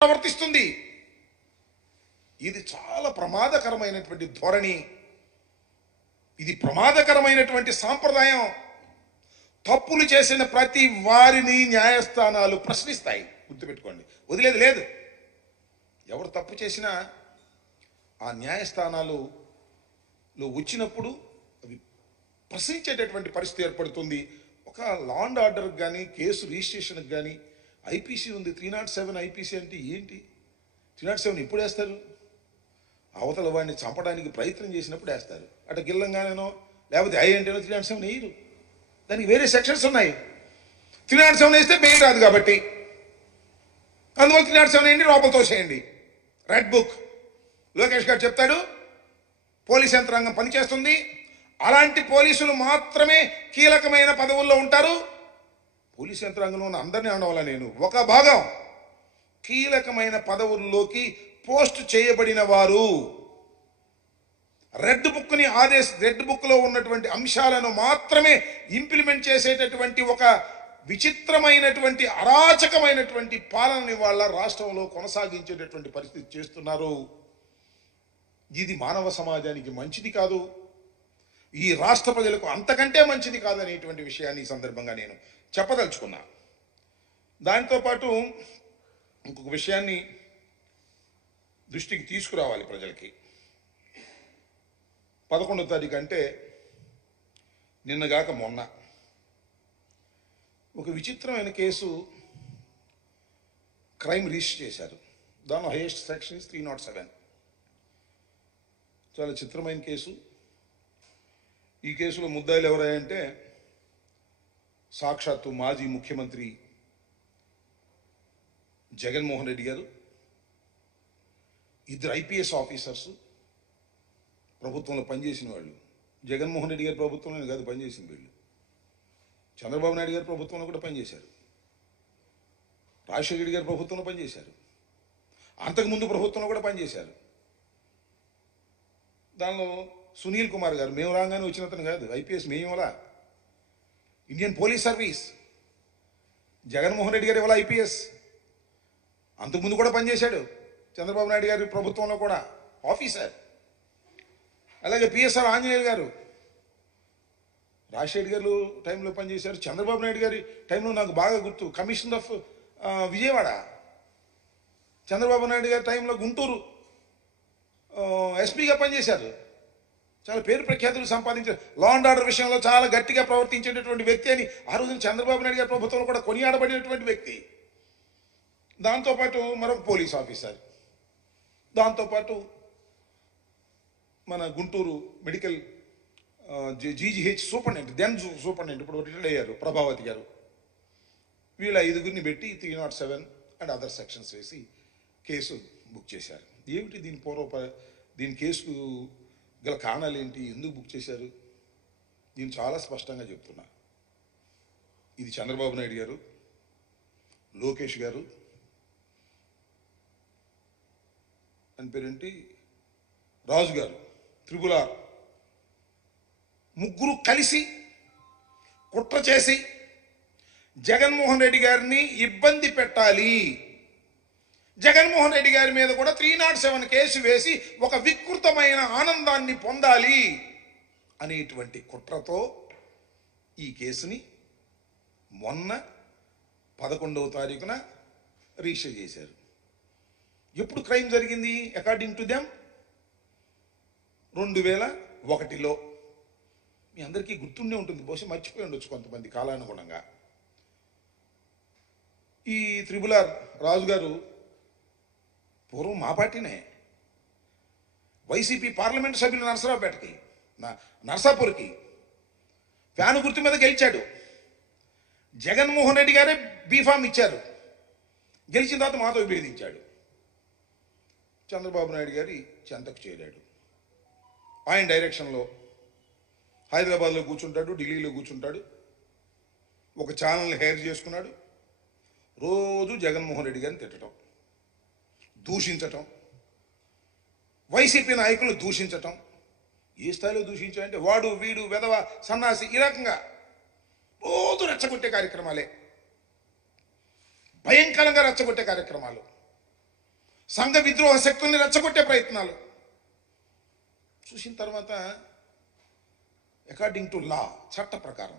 ప్రవర్తిస్తుంది. ఇది చాలా ప్రమాదకరమైనటువంటి ధోరణి, ఇది ప్రమాదకరమైనటువంటి సాంప్రదాయం. తప్పులు చేసిన ప్రతి వారిని న్యాయస్థానాలు ప్రశ్నిస్తాయి, గుర్తుపెట్టుకోండి, వదిలేదు లేదు. ఎవరు తప్పు చేసినా ఆ న్యాయస్థానాలు వచ్చినప్పుడు అవి ప్రశ్నించేటటువంటి పరిస్థితి ఏర్పడుతుంది. ఒక లా అండ్ ఆర్డర్కి కానీ కేసు రిజిస్ట్రేషన్కి కానీ ఐపీసీ ఉంది. 307 ఐపీసీ అంటే ఏంటి? 307 ఎప్పుడు వేస్తారు? అవతల వాడిని చంపడానికి ప్రయత్నం చేసినప్పుడు వేస్తారు. అటు గిల్లంగానేనో లేకపోతే ఏంటేనో 307 వేయరు. దానికి వేరే సెక్షన్స్ ఉన్నాయి. 307 వేస్తే బెయిల్ రాదు కాబట్టి అందువల్ల 307 వేయండి, లోపల తోసేయండి. రెడ్ బుక్ లోకేష్ గారు చెప్తాడు, పోలీస్ యంత్రాంగం పనిచేస్తుంది. అలాంటి పోలీసులు మాత్రమే కీలకమైన పదవుల్లో ఉంటారు. పోలీస్ యంత్రాంగంలో ఉన్న అందరినీ అనవాల నేను, ఒక భాగం కీలకమైన పదవుల్లోకి పోస్ట్ చేయబడిన వారు రెడ్ బుక్లో ఉన్నటువంటి అంశాలను మాత్రమే ఇంప్లిమెంట్ చేసేటటువంటి ఒక విచిత్రమైనటువంటి అరాచకమైనటువంటి పాలనని వాళ్ళ రాష్ట్రంలో కొనసాగించేటటువంటి పరిస్థితి చేస్తున్నారు. ఇది మానవ సమాజానికి మంచిది కాదు, ఈ రాష్ట్ర ప్రజలకు అంతకంటే మంచిది కాదు అనేటువంటి విషయాన్ని ఈ సందర్భంగా నేను చెప్పదలుచుకున్నా. దాంతోపాటు ఇంకొక విషయాన్ని దృష్టికి తీసుకురావాలి ప్రజలకి. 11వ తారీఖు అంటే నిన్నగాక మొన్న ఒక విచిత్రమైన కేసు క్రైమ్ రిజిస్టర్ చేశారు. దానిలో హైయెస్ట్ సెక్షన్ 307. చాలా చిత్రమైన కేసు. ఈ కేసులో ముద్దాయిలు ఎవరంటే సాక్షాత్తు మాజీ ముఖ్యమంత్రి జగన్మోహన్ రెడ్డి గారు, 2 ఐపీఎస్ ఆఫీసర్స్, ప్రభుత్వంలో పనిచేసిన వాళ్ళు. జగన్మోహన్ రెడ్డి గారి ప్రభుత్వంలో కాదు పనిచేసింది వీళ్ళు, చంద్రబాబు నాయుడు గారి ప్రభుత్వంలో కూడా పనిచేశారు, రాజశేఖర రెడ్డి గారి ప్రభుత్వంలో పనిచేశారు, అంతకుముందు ప్రభుత్వంలో కూడా పనిచేశారు. దానిలో సునీల్ కుమార్ గారు మేము రాగానే వచ్చినతను కాదు, ఐపీఎస్ మేము ఇవ్వాలా, Indian police service. Jaganmohan Reddy గారు ఇవ్వాలా ఐపీఎస్, అంతకుముందు కూడా పనిచేశాడు చంద్రబాబు నాయుడు గారి ప్రభుత్వంలో కూడా ఆఫీసర్. అలాగే పిఎస్ఆర్ ఆంజనేయులు గారు రాజశేఖర్ గారు టైంలో పనిచేశారు. చంద్రబాబు నాయుడు గారి టైంలో నాకు బాగా గుర్తు, కమిషనర్ ఆఫ్ విజయవాడ. చంద్రబాబు నాయుడు గారి టైంలో గుంటూరు ఎస్పీగా పనిచేశారు. చాలా పేరు ప్రఖ్యాతులు సంపాదించారు. లా అండ్ ఆర్డర్ విషయంలో చాలా గట్టిగా ప్రవర్తించేటటువంటి వ్యక్తి అని ఆ రోజున చంద్రబాబు నాయుడు గారి ప్రభుత్వంలో కూడా కొనియాడబడినటువంటి వ్యక్తి. దాంతోపాటు మరొక పోలీస్ ఆఫీసర్, దాంతోపాటు మన Guntur medical GGH superintendent, superintendent ఇప్పుడు రిటైర్డ్ అయ్యారు, ప్రభావతి గారు. వీళ్ళ 5గురిని పెట్టి 307 అండ్ అదర్ సెక్షన్స్ వేసి కేసు బుక్ చేశారు. ఏమిటి దీని కేసుకు గల కారణాలు ఏంటి, ఎందుకు బుక్ చేశారు? నేను చాలా స్పష్టంగా చెప్తున్నా. ఇది చంద్రబాబు నాయుడు గారు, లోకేష్ గారు అని పేరేంటి, రాజు గారు, త్రిపులార్, ముగ్గురు కలిసి కుట్ర చేసి జగన్మోహన్ రెడ్డి గారిని ఇబ్బంది పెట్టాలి, జగన్మోహన్ రెడ్డి గారి మీద కూడా 307 కేసు వేసి ఒక వికృతమైన ఆనందాన్ని పొందాలి అనేటువంటి కుట్రతో ఈ కేసుని మొన్న 11వ తారీఖున రిజిస్టర్ చేశారు. ఎప్పుడు క్రైమ్ జరిగింది? అకార్డింగ్ టు దెమ్ 2001లో. మీ అందరికీ గుర్తుండే ఉంటుంది, బహుశా మర్చిపోయి ఉండొచ్చు కొంతమంది కాలానుగుణంగా. ఈ త్రిపులార్ రాజు గారు పూర్వం మా పార్టీనే, వైసీపీ పార్లమెంట్ సభ్యులు నరసరావుపేటకి, నరసాపూర్కి ఫ్యాను గుర్తు మీద గెలిచాడు. జగన్మోహన్ రెడ్డి గారే బీఫామ్ ఇచ్చారు. గెలిచిన తర్వాత మాతో విభేదించాడు. చంద్రబాబు నాయుడు గారి చెంతకు చేరాడు. ఆయన డైరెక్షన్లో హైదరాబాద్లో కూర్చుంటాడు, ఢిల్లీలో కూర్చుంటాడు, ఒక ఛానల్ని హైర్ చేసుకున్నాడు. రోజు జగన్మోహన్ రెడ్డి గారిని తిట్టడం, దూషించటం, వైసీపీ నాయకులు దూషించటం. ఏ స్థాయిలో దూషించాడంటే వాడు వీడు వెధవ సన్నాసి ఈ రకంగా రోజు రెచ్చగొట్టే కార్యక్రమాలే, భయంకరంగా రెచ్చగొట్టే కార్యక్రమాలు. సంఘ విద్రోహ శక్తుల్ని రెచ్చగొట్టే ప్రయత్నాలు చూసిన తర్వాత అకార్డింగ్ టు లా, చట్ట ప్రకారం